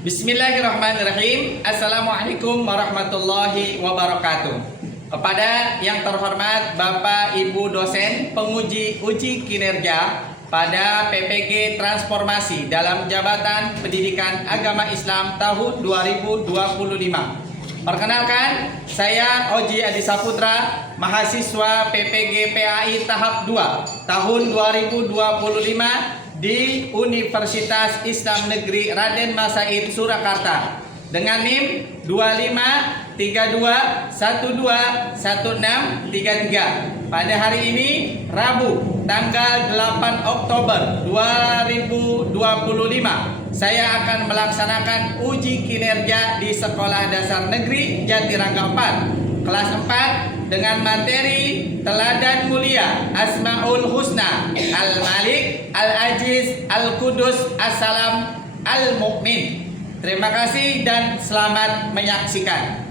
Bismillahirrahmanirrahim. Assalamualaikum warahmatullahi wabarakatuh. Kepada yang terhormat Bapak Ibu dosen penguji uji kinerja pada PPG Transformasi dalam Jabatan Pendidikan Agama Islam tahun 2025. Perkenalkan, saya Oji Adi Saputra, mahasiswa PPG PAI tahap 2 tahun 2025 di Universitas Islam Negeri Raden Mas Said Surakarta dengan NIM 2532121633. Pada hari ini Rabu tanggal 8 Oktober 2025 saya akan melaksanakan uji kinerja di Sekolah Dasar Negeri Jatirangga 4 kelas 4 dengan materi Teladan Mulia Asmaul Husna Al-Malik Al-Aziz Al-Qudus As-Salam Al-Mu'min. Terima kasih dan selamat menyaksikan.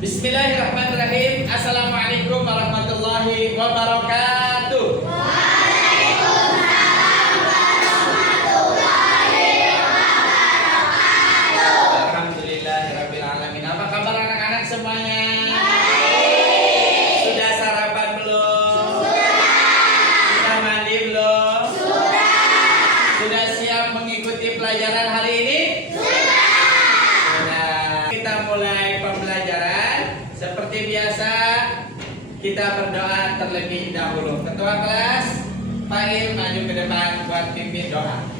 Bismillahirrahmanirrahim. Assalamualaikum warahmatullahi wabarakatuh. Alhamdulillahirrabbilalamin. Apa kabar anak-anak semuanya? Baik. Sudah sarapan belum? Sudah mandi belum? Sudah siap mengikuti pelajaran hari ini? Sudah. Kita mulai pembelajaran. Seperti biasa, kita berdoa terlebih dahulu. Ketua kelas, Fahil maju ke depan buat pimpin doa.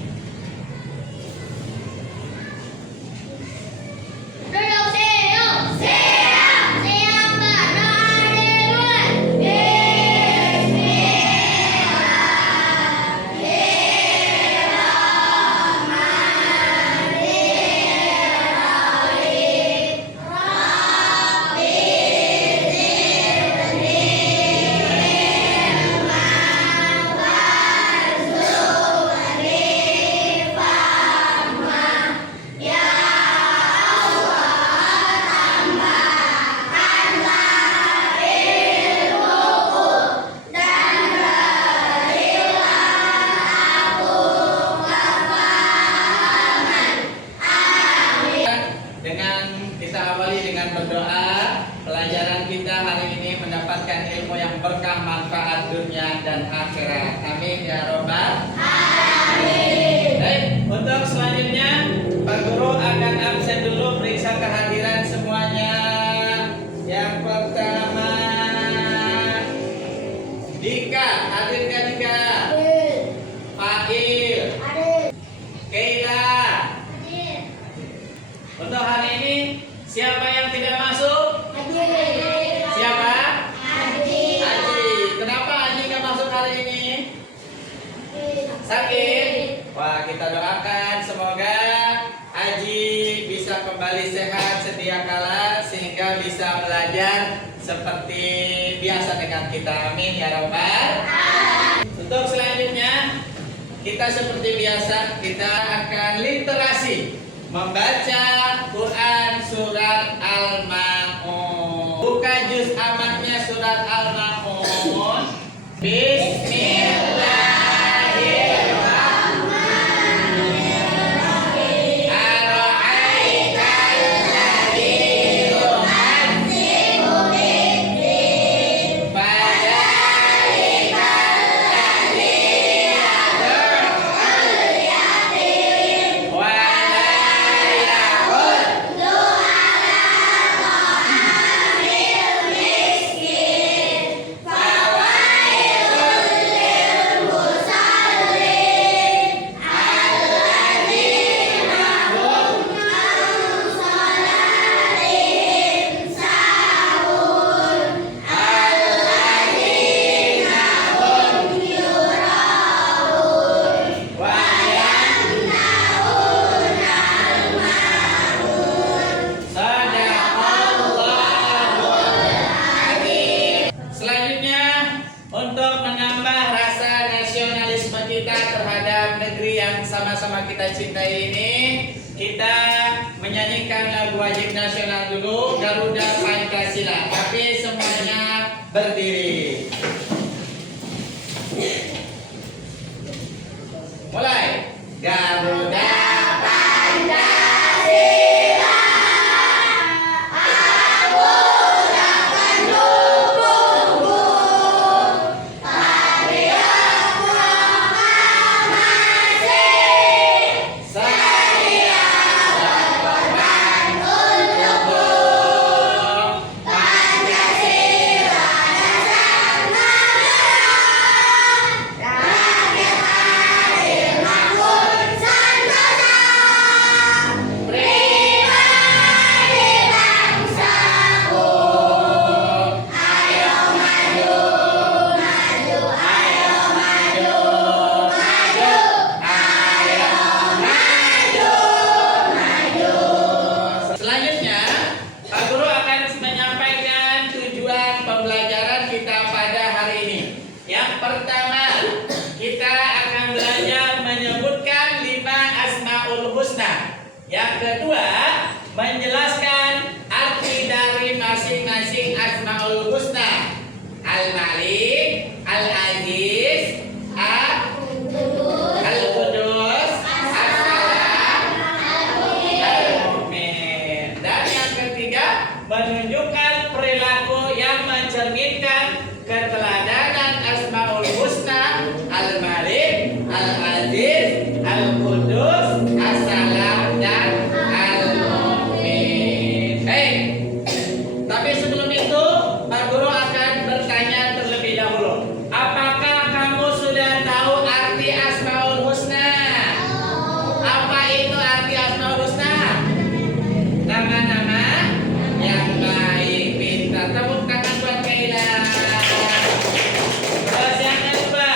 Pelajaran kita hari ini mendapatkan ilmu yang berkah, manfaat dunia dan akhirat. Amin ya robbal alamin. Baik, untuk selanjutnya Pak Guru akan absen dulu, periksa kehadiran semuanya. Yang pertama, Dika, hadir nggak Dika? Fahil, Keila. Untuk hari ini siapa yang tidak masuk? Siapa? Aji. Kenapa Aji nggak masuk hari ini? Sakit? Wah, kita doakan semoga Aji bisa kembali sehat sedia kala sehingga bisa belajar seperti biasa dengan kita. Amin ya robbal alamin. Untuk selanjutnya kita seperti biasa kita akan literasi membaca Quran surat Al-Ma'un. Buka juz amatnya surat Al-Ma'un. Bismillahirrahmanirrahim. Ara'aital ladzi yu'azzimu bid-din fadzalikal ladzi yad'ul yatim wa sama-sama kita cintai ini, kita menyanyikan lagu wajib nasional dulu, Garuda Pancasila, tapi semuanya berdiri. Yang kedua, menjelaskan arti dari masing-masing Asmaul Husna. Al-Malik, Al-Aziz, Al-Qudus, As-Salam, Al-Mu'min. Dan yang ketiga, menunjukkan perilaku yang mencerminkan keteladanan Asmaul Husna, Al-Malik, Al-Aziz, Al-Qudus, As-Salam, dan Al-Mu'min. Tapi sebelum itu, Pak Guru akan bertanya terlebih dahulu. Apakah kamu sudah tahu arti Asmaul Husna? Apa itu arti Asmaul Husna? Nama-nama yang baik. Pintar. Tepuk tangan buat Kaila. Terus yang kedua,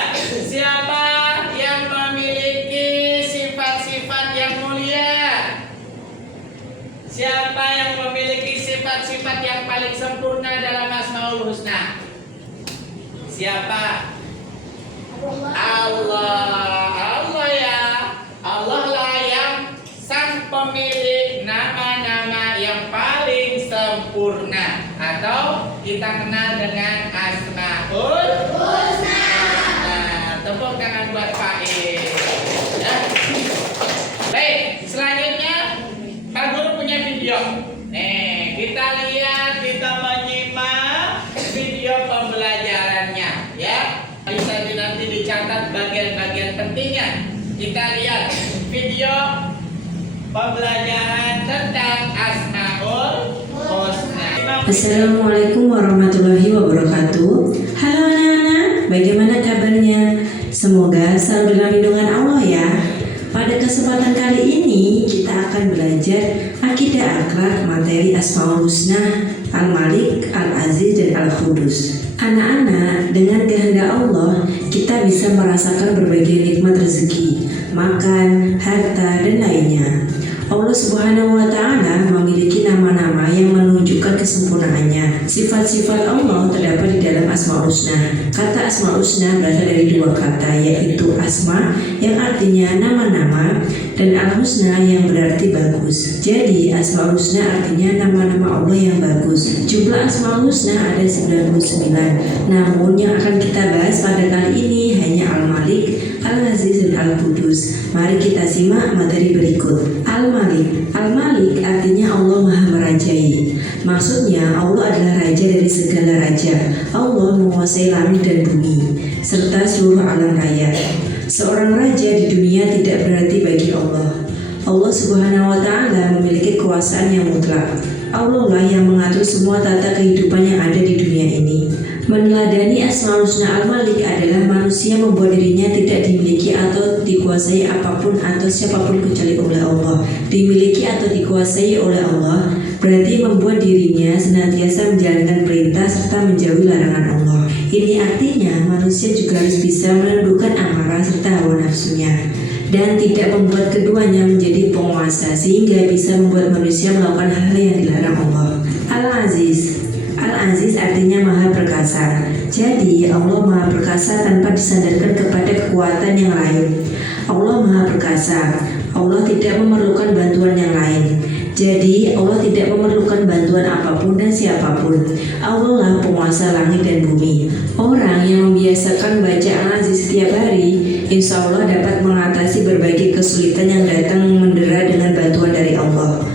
siapa yang memiliki sifat-sifat yang mulia? Siapa yang memiliki sifat-sifat yang paling sempurna dalam Asmaul Husna? Siapa? Allah. Allah ya. Allah lah yang sang pemilik nama-nama yang paling sempurna, atau kita kenal dengan Asmaul Husna. Nah, tepuk tangan buat Faiz. Ya. Baik, selanjutnya Pak Guru punya video. Nih, kita lihat, kita menyimak video pembelajarannya, ya. Bisa nanti dicatat bagian-bagian pentingnya. Kita lihat video pembelajaran tentang Asmaul Husna. Assalamualaikum warahmatullahi wabarakatuh. Halo anak-anak, bagaimana kabarnya? Semoga selalu dalam lindungan Allah ya. Pada kesempatan kali ini kita akan belajar akidah akhlak materi Asmaul Husna, Al-Malik, Al-Aziz, dan Al-Qudus. Anak-anak, dengan kehendak Allah kita bisa merasakan berbagai nikmat rezeki, makan, harta, dan lainnya. Allah Subhanahu wa Ta'ala memiliki nama-nama yang menunjukkan kesempurnaannya. Sifat-sifat Allah terdapat di dalam Asmaul Husna. Kata Asmaul Husna berasal dari dua kata, yaitu Asma yang artinya nama-nama dan Al-Husna yang berarti bagus. Jadi Asmaul Husna artinya nama-nama Allah yang bagus. Jumlah Asmaul Husna ada 99. Namun yang akan kita bahas pada kali ini hanya Al-Malik, Al-Aziz, dan Al-Qudus. Mari kita simak materi berikut. Al-Malik. Al-Malik artinya Allah Maha Merajai. Maksudnya Allah adalah raja dari segala raja. Allah menguasai langit dan bumi serta seluruh alam raya. Seorang raja di dunia tidak berarti bagi Allah. Allah Subhanahu wa Ta'ala memiliki kekuasaan yang mutlak. Allah lah yang mengatur semua tata kehidupan yang ada di dunia ini. Meneladani Asmaul Husna Al-Malik adalah manusia membuat dirinya tidak dimiliki atau dikuasai apapun atau siapapun kecuali oleh Allah. Dimiliki atau dikuasai oleh Allah berarti membuat dirinya senantiasa menjalankan perintah serta menjauhi larangan Allah. Ini artinya manusia juga harus bisa menundukkan amarah serta hawa nafsunya dan tidak membuat keduanya menjadi penguasa sehingga bisa membuat manusia melakukan hal yang dilarang Allah. Al-Aziz. Al-Aziz artinya Maha Perkasa. Jadi Allah Maha Perkasa tanpa disandarkan kepada kekuatan yang lain. Allah Maha Perkasa. Allah tidak memerlukan bantuan yang lain. Jadi Allah tidak memerlukan bantuan apapun dan siapapun. Allah lah penguasa langit dan bumi. Orang yang membiasakan baca Al-Aziz setiap hari, insya Allah dapat mengatasi berbagai kesulitan yang datang mendera dengan bantuan dari Allah.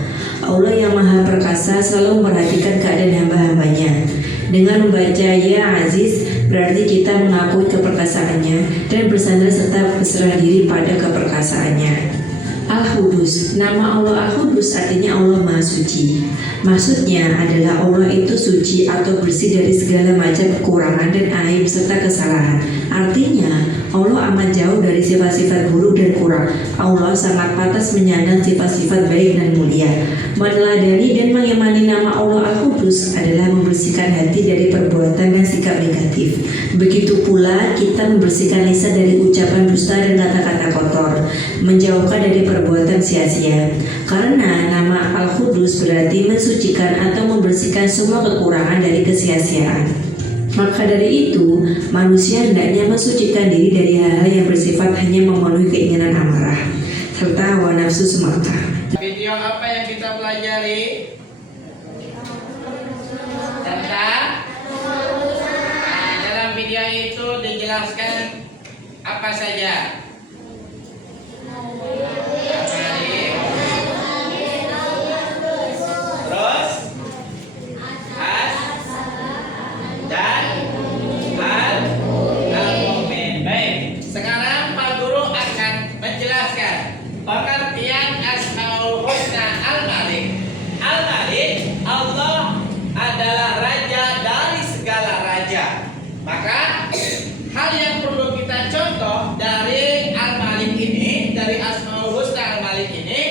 Allah yang Maha Perkasa selalu memperhatikan keadaan hamba-hambanya. Dengan membaca Ya Aziz berarti kita mengakui keperkasaannya dan bersandar serta berserah diri pada keperkasaannya. Al-Qudus. Nama Allah Al-Qudus artinya Allah Maha Suci. Maksudnya adalah Allah itu suci atau bersih dari segala macam kekurangan dan aib serta kesalahan. Artinya Allah amat jauh dari sifat-sifat buruk dan kurang. Allah sangat pantas menyandang sifat-sifat baik dan mulia. Meneladani dan mengimani nama Allah Al-Qudus adalah membersihkan hati dari perbuatan dan sikap negatif. Begitu pula kita membersihkan lisan dari ucapan dusta dan kata-kata kotor, menjauhkan dari perbuatan sia-sia. Karena nama Al-Qudus berarti mensucikan atau membersihkan semua kekurangan dari kesia-siaan. Maka dari itu, manusia hendaknya mensucikan diri dari hal-hal yang bersifat hanya memenuhi keinginan amarah serta hawa nafsu semata. Video apa yang kita pelajari? Tentang dalam video itu dijelaskan apa saja? Terus dan al-mu'min. Baik, sekarang Pak Guru akan menjelaskan pengertian Asmaul Husna Al-Malik. Al-Malik, Allah adalah raja dari segala raja. Maka hal yang perlu kita contoh dari Al-Malik ini, dari Asmaul Husna Al-Malik ini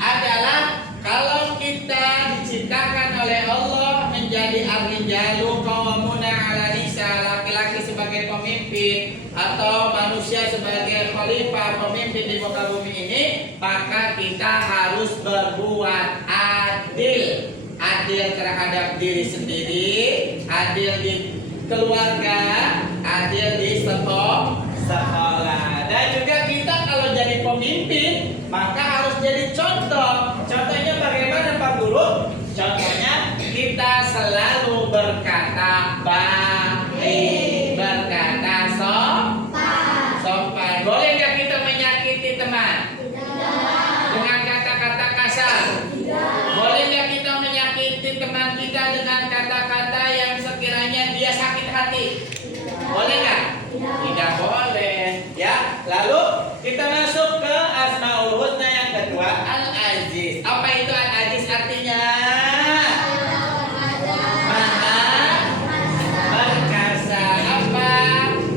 adalah kalau kita diciptakan oleh Allah menjadi ar-rijalu qawwamuna 'ala nisa, laki-laki sebagai pemimpin atau manusia sebagai khalifah pemimpin di muka bumi ini, maka kita harus berbuat adil. Adil terhadap diri sendiri, adil di keluarga, adil di sekolah. Dan juga kita kalau jadi pemimpin, maka harus jadi contoh. Contohnya bagaimana Pak Guru? Contohnya kita selalu berkata baik, berkata sopan. Boleh nggak kita menyakiti teman? Dengan kata-kata kasar? Boleh nggak kita menyakiti teman kita dengan kata-kata yang sekiranya dia sakit hati? Boleh nggak? Tidak boleh. Ya. Lalu kita masuk ke Asmaul Husna yang kedua, Al-Aziz. Apa itu Al-Aziz artinya? Maha perkasa. Apa?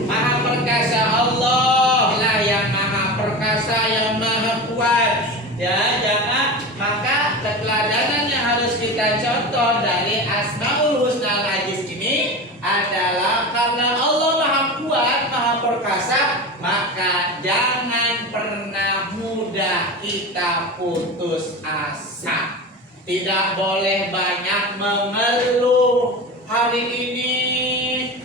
Maha perkasa Allah lah yang maha perkasa, yang maha kuat. Ya, jangan. Maka keteladanan yang harus kita contoh dari Asmaul Husna Al-Aziz ini adalah karena Allah maha kuat, maha perkasa, maka jangan pernah mudah kita putus asa. Tidak boleh banyak mengeluh. Hari ini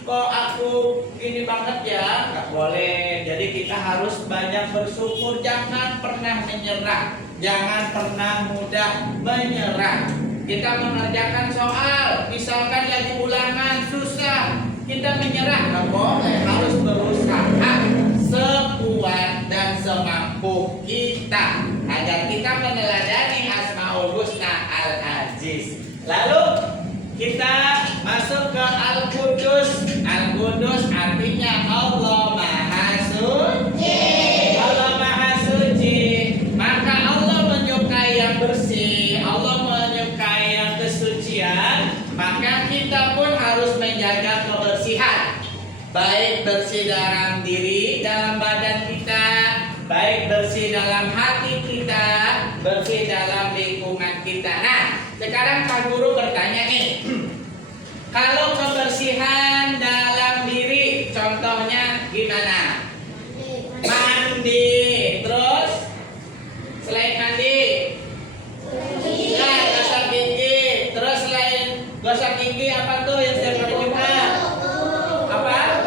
kok aku gini banget ya? Nggak boleh. Jadi kita harus banyak bersyukur. Jangan pernah menyerah. Jangan pernah mudah menyerah. Kita mengerjakan soal, misalkan lagi ulangan susah, kita menyerah. Nggak boleh. Harus berusaha sekuat dan semampu kita agar kita meneladani Asmaul Husna Al-Aziz. Lalu kita masuk ke Al-Qudus. Al-Qudus artinya Allah Maha Suci. Allah Maha Suci. Maka Allah menyukai yang bersih, Allah menyukai yang kesucian. Maka kita pun harus menjaga kebersihan. Baik bersih dalam diri, dalam badan kita, baik bersih dalam hati kita, bersih dalam lingkungan kita. Nah, sekarang Pak Guru bertanya nih, kalau kebersihan dalam diri, contohnya gimana? Mandi, terus selain mandi, gosok gigi, terus selain gosok gigi apa tuh yang setiap hari Jumat? Apa?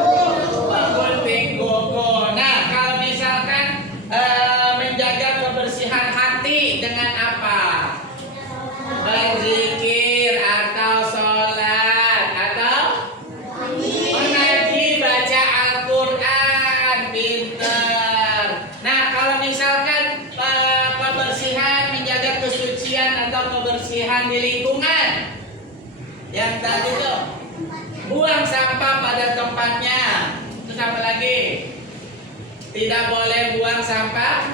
Gunting kuku. Nah, kalau misalkan menjaga kebersihan hati dengan apa? Berzikir atau sholat atau mengaji, baca Al-Quran, pinter. Nah, kalau misalkan kebersihan, menjaga kesucian atau kebersihan di lingkungan, yang tadi tuh buang sampah pada tempatnya. Terus apa lagi? Tidak boleh buang sampah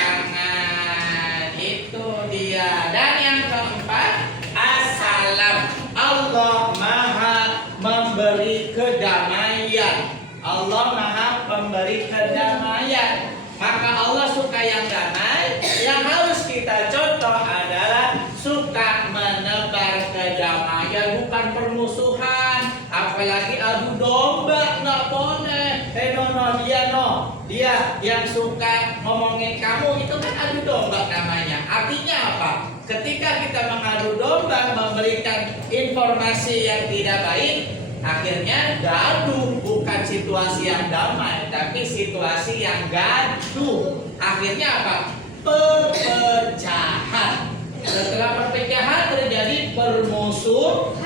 sembarangan. Itu dia. Dan yang keempat, Assalam. Allah Maha memberi kedamaian. Allah Maha memberi kedamaian. Maka Allah suka yang damai. Yang harus kita contoh adalah suka menebar kedamaian, bukan permusuhan, apalagi adu domba. Nggak boleh. Dia yang suka ngomongin kamu, itu kan adu domba namanya. Artinya apa? Ketika kita mengadu domba, memberikan informasi yang tidak baik, akhirnya gaduh. Bukan situasi yang damai, tapi situasi yang gaduh. Akhirnya apa? perpecahan. Setelah perpecahan terjadi permusuhan.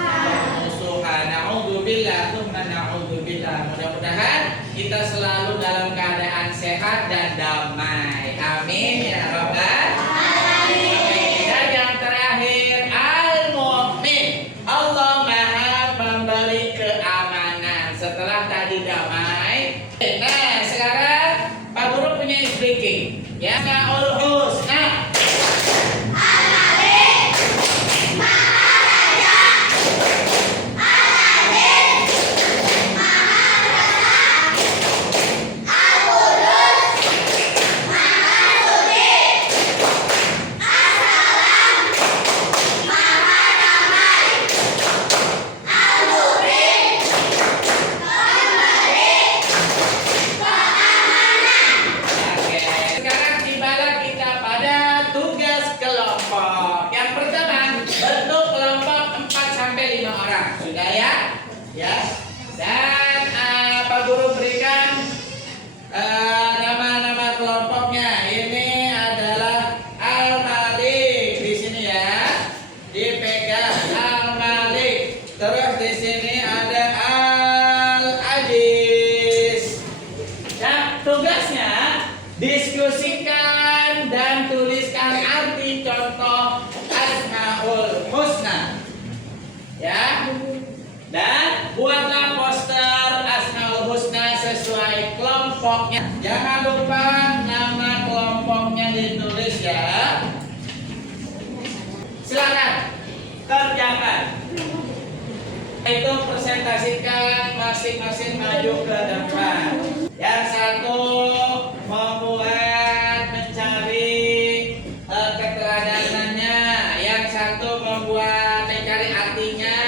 Na'udzubillah, tsumma na'udzubillah. Mudah-mudahan kita selalu dalam keadaan sehat dan damai. Amin ya rabbal alamin. Dan yang terakhir, al-mu'min. Allah Maha memberi keamanan. Setelah tadi damai. Nah, sekarang Pak Guru punya speaking. Ya, Asmaul Husna. Nama-nama kelompoknya. Ini adalah Al-Malik di sini ya. Dipegang Al-Malik. Terus di sini ada Al-Aziz. Nah, tugasnya diskusikan dan tuliskan arti contoh Asmaul Husna. Ya. Dan buatlah poster Asmaul Husna sesuai kelompoknya. Jangan lupa nama kelompoknya ditulis ya. Silakan kerjakan. Itu presentasikan masing-masing maju ke depan. Yang satu membuat mencari keteladanannya. Yang satu membuat mencari artinya.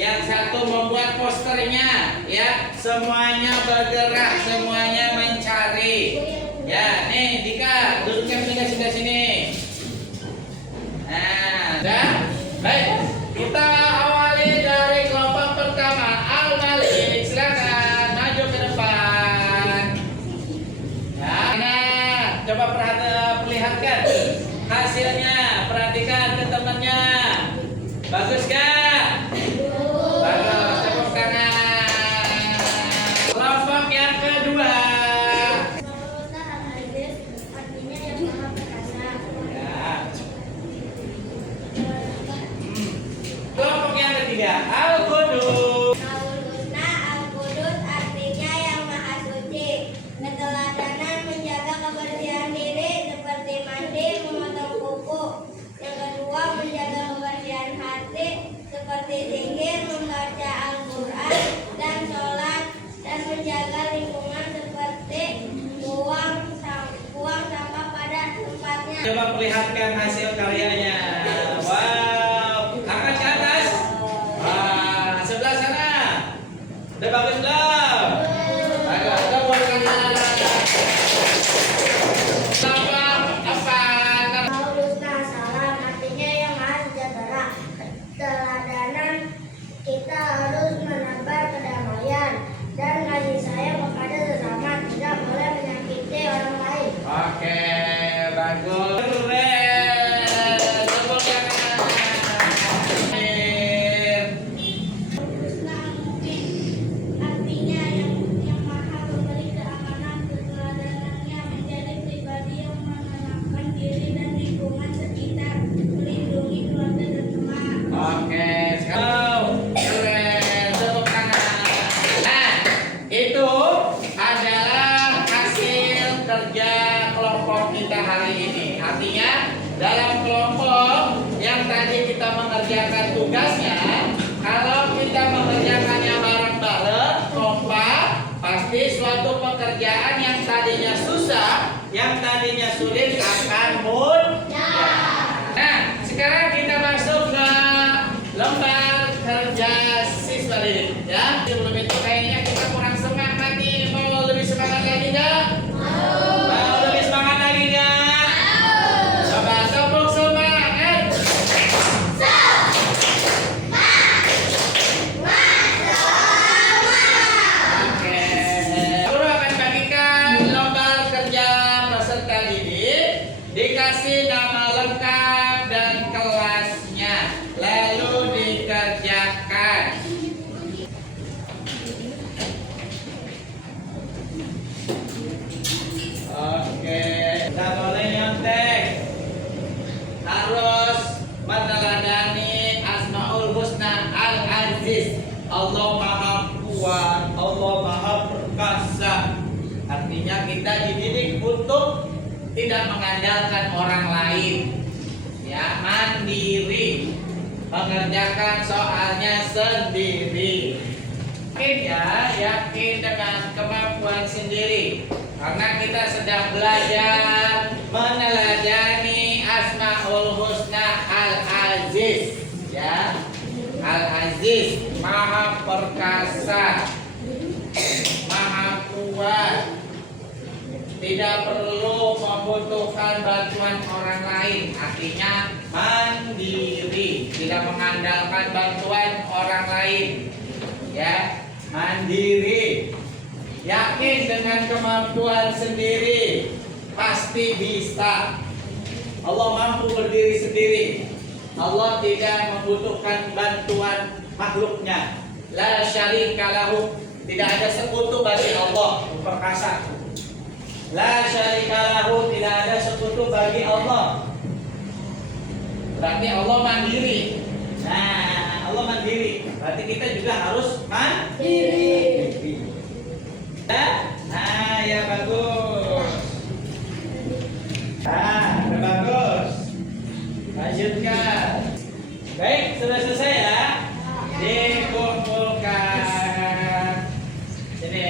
Yang satu membuat posternya, ya, semuanya bergerak, semuanya mencari, ya. Nih, Dika, duduknya sebelah sini. Nah, dah, baik. Kita awali dari kelompok pertama, Al-Malik. Silakan maju ke depan. Nah, coba perlihatkan hasilnya, perhatikan ke temannya. Bagus gak? Bagus, tepuk tangan. Kelompok yang kedua. Artinya yang maha perkasa. Ya. Kelompok yang ketiga, Al-Qudus. Asmaul Husna Al-Qudus artinya yang maha suci. Keteladanan menjaga kebersihan diri seperti mandi, memotong kuku. Yang kedua menjaga kebersihan hati seperti zikir, membaca Al-Quran dan sholat, dan menjaga lingkungan seperti buang sampah pada tempatnya. Coba perlihatkan hasil karyanya. Wow, angkat ke atas. Wah, sebelah sana. Udah bagus belum? Bagus. Tepuk tangan. Kelompok empat. Asmaul Husna salam artinya yang maha sejahtera. Keteladanan kita harus menebar kedamaian dan kasih sayang kepada sesama, tidak boleh menyakiti orang lain. Oke, bagus. Keren. Tepuk tangan. Husna Al-Mu'min artinya yang maha memberi keamanan. Keteladanannya menjadi pribadi yang menenangkan diri dan lingkungan sekitar, melindungi keluarga dan teman. Oke, sekarang keren, tepuk tangan. Nah, itu adalah hasil kerja kelompok kita hari ini. Artinya dalam kelompok yang tadi kita mengerjakan tugasnya, kalau kita mengerjakannya bareng-bareng, kompak, pasti suatu pekerjaan yang tadinya susah, yang tadinya sulit akan mudah. Nah, sekarang kita masuk ke lembar kerja siswa ini, ya. Sebelum itu kayaknya kita kurang semangat nih. Mau lebih semangat lagi nggak? Mau lebih semangat lagi nggak? Coba tepuk semangat. Oke. Guru akan bagikan lembar kerja peserta didik. kita dididik untuk tidak mengandalkan orang lain. Ya, mandiri, mengerjakan soalnya sendiri. Yakin dengan kemampuan sendiri. Karena kita sedang belajar meneladani Asmaul Husna Al-Aziz. Ya, Al-Aziz, Maha Perkasa, Maha Kuat, tidak perlu membutuhkan bantuan orang lain. Artinya mandiri, tidak mengandalkan bantuan orang lain. Ya, mandiri, yakin dengan kemampuan sendiri, pasti bisa. Allah mampu berdiri sendiri. Allah tidak membutuhkan bantuan makhluknya. La syarika lahu, tidak ada sekutu bagi Allah, perkasa. La syarika lahu, tidak ada sekutu bagi Allah. Berarti Allah mandiri. Nah, Allah mandiri. Berarti kita juga harus mandiri. Nah, ya bagus. Nah, udah bagus. Lanjutkan. Baik, sudah selesai ya. Dikumpulkan. Sini.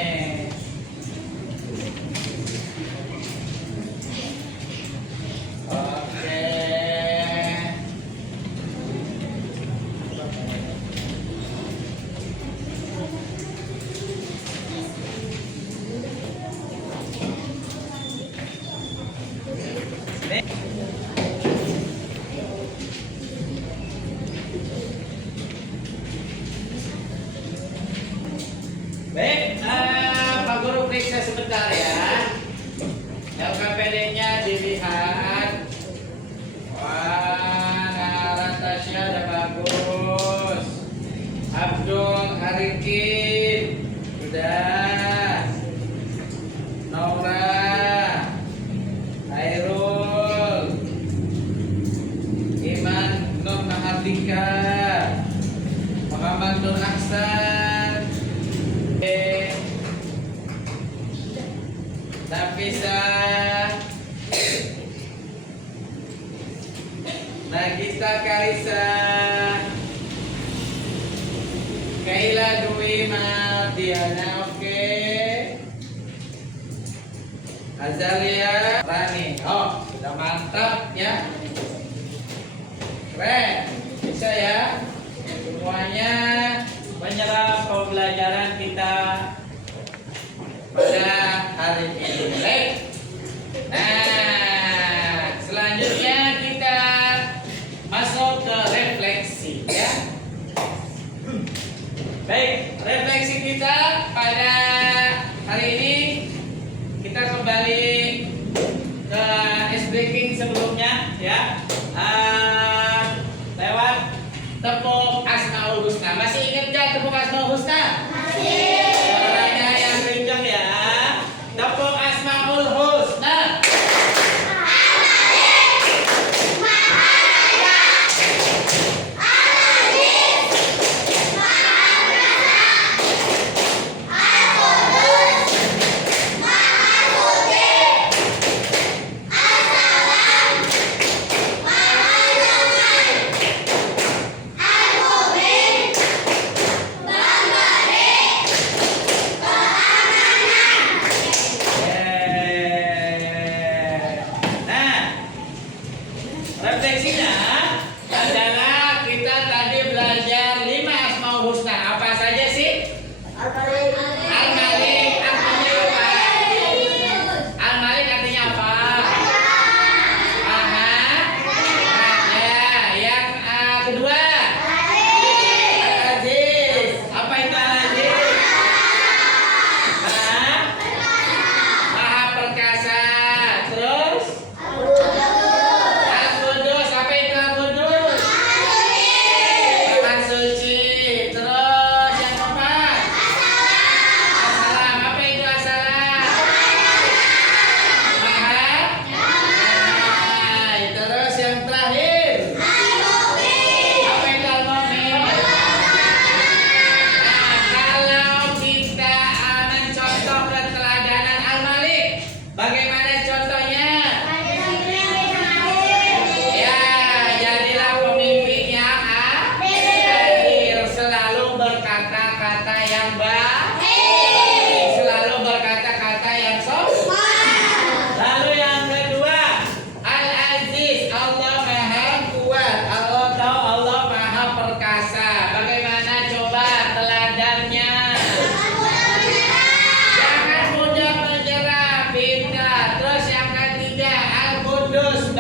Oke. Baik, Pak Guru periksa sebentar ya. LKPD-nya dilihat. Wah, Natasha udah bagus. Abdul Arikin sudah. Naura, Airul, Iman Nur Mahardika, Muhammad Nur Ahsan, Nafisa, Nagita Kaisa, Kaila Dwi Mardiana, oke. Azalia Rani, oh sudah mantap ya. Keren, bisa ya. Semuanya menyerap pembelajaran kita pada hari ini. Baik. Nah, selanjutnya kita masuk ke refleksi ya. Baik, refleksi kita pada hari ini kita kembali ke S-Breaking sebelumnya ya. Lewat tepuk Asmaul Husna. Masih ingat gak tepuk Asmaul Husna? Masih. Suaranya yang kencang ya. Tepuk Asmaul Husna.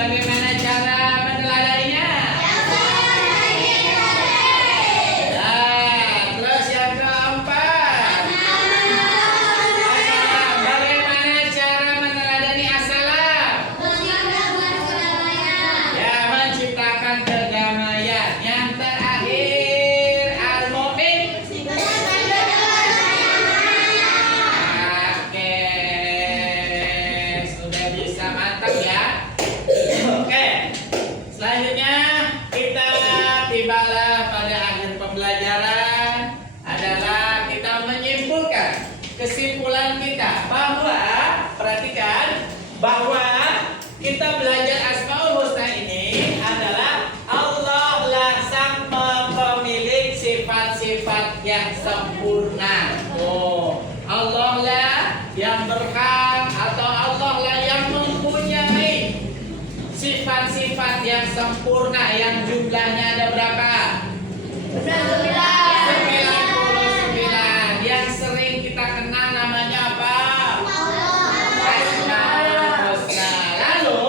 bagaimana cara meneladaninya? Nah, terus yang keempat. Assalam. Bagaimana cara meneladani assalam? Ya, menciptakan kedamaian. Yang terakhir, al-mu'min. Oke, sudah bisa mantap ya. Oke, selanjutnya kita tibalah pada akhir pembelajaran adalah kita menyimpulkan kesimpulan kita bahwa perhatikan bahwa kita belajar Asmaul Husna ini adalah Allah lah sang pemilik sifat-sifat yang sempurna. Oh, Allah lah yang berhak atau Allah lah yang mempunyai sifat-sifat yang sempurna yang jumlahnya ada berapa? 99. Yang sering kita kenal namanya apa? Asmaul Husna. Lalu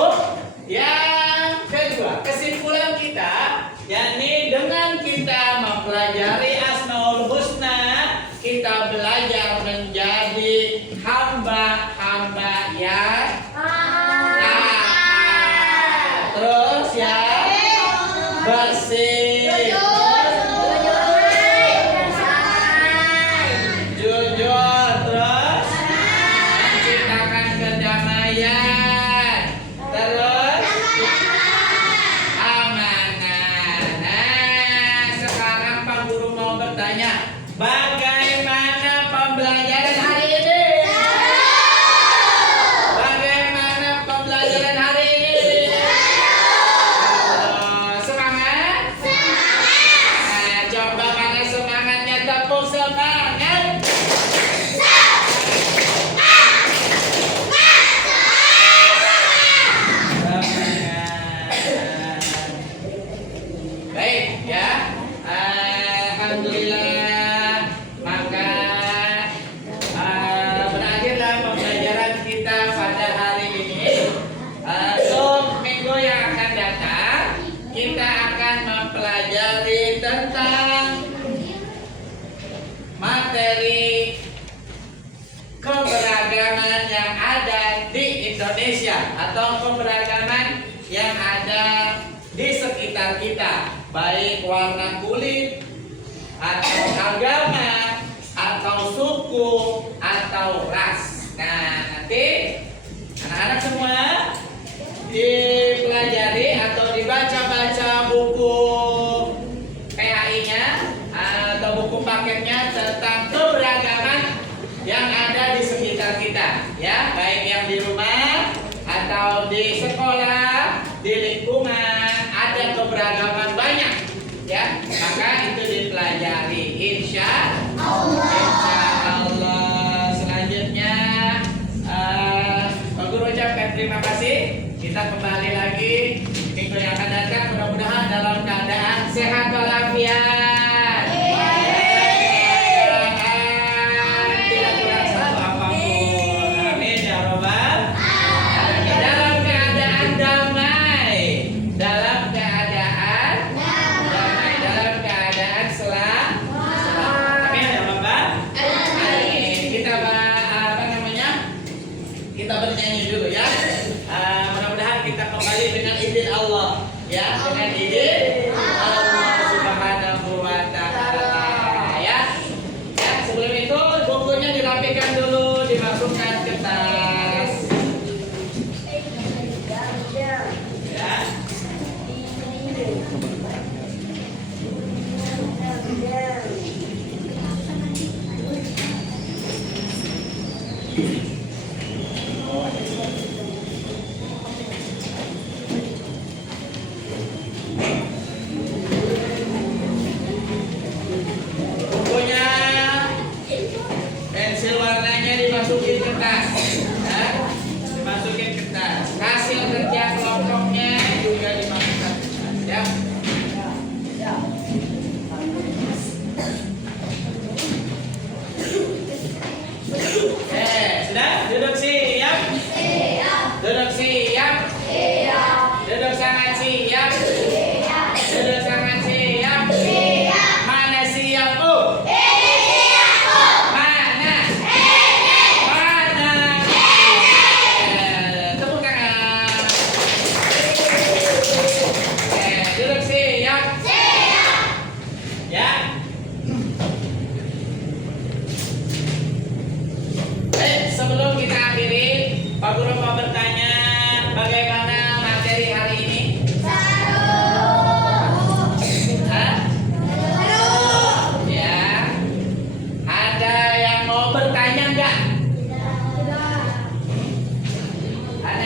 yang kedua, kesimpulan kita yakni dengan kita mempelajari Asmaul Husna, kita belajar menjadi hamba-hamba yang terus ya bersih, jujur, terus menciptakan kedamaian, terus amanah. Nah, sekarang Pak Guru mau bertanya, bagaimana pembelajaran hari ini? Bagaimana pembelajaran hari ini? Semangat? Nah, coba mana semangatnya, tepuk semangat. Baik ya. Alhamdulillah, maka berakhirlah pembelajaran kita pada hari ini. Untuk minggu yang akan datang kita akan mempelajari tentang materi keberagaman yang ada di Indonesia atau keberagaman yang ada di sekitar kita, baik warna kulit atau agama atau suku atau ras. Nah, nanti anak-anak semua dipelajari atau dibaca-baca buku PAI-nya atau buku paketnya tentang keberagaman yang ada di sekitar kita, ya, baik yang di rumah atau di sekolah, di lingkungan ada keberagaman banyak, ya, maka itu dipelajari insya Allah. Selanjutnya Pak Guru ucapkan terima kasih. Kita kembali lagi minggu yang akan datang, mudah-mudahan dalam keadaan sehat walafiat, tidak kurang satu apapun. Amin ya robbal alamin. Dalam keadaan damai, dalam keadaan damai, dalam keadaan selamat. Amin ya robbal alamin. Kita apa namanya? Kita bernyanyi dulu ya. Mudah-mudahan kita kembali dengan izin Allah, ya, dengan izin Allah Subhanahu wa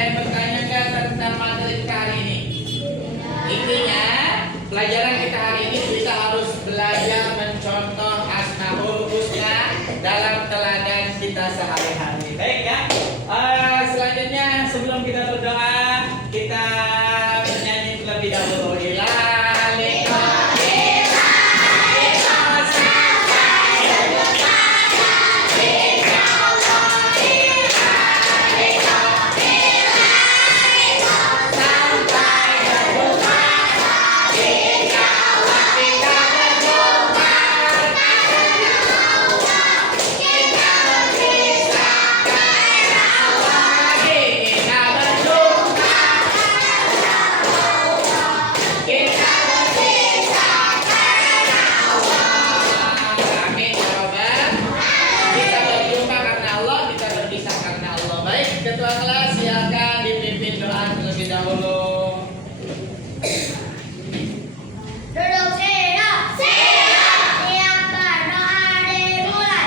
yang bertanya nggak tentang materi kita hari ini? Intinya, pelajaran kita hari ini kita harus belajar mencontoh asmaul husna dalam teladan kita sehari-hari. Baik ya. Selanjutnya sebelum kita berdoa, kita menyanyi terlebih dahulu. Ketua kelas silakan dipimpin doa terlebih dahulu. Duduk siap. Siap berdoa dimulai.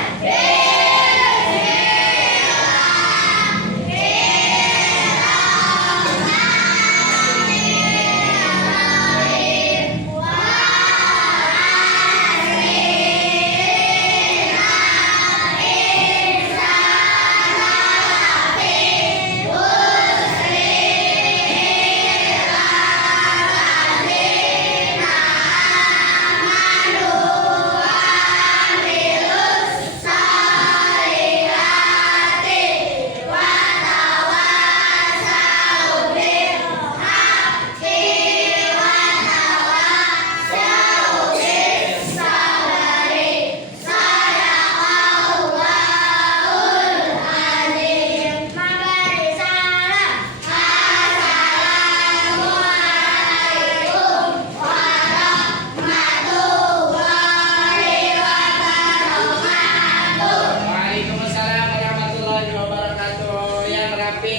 Waalaikumsalam warahmatullahi wabarakatuh. Yang rapi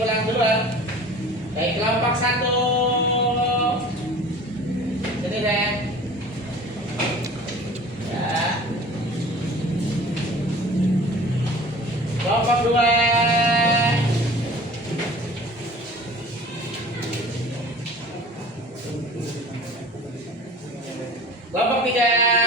pulang duluan. Baik, kelompok 1. Sini sayang. Ya. Kelompok 2. Kelompok 3.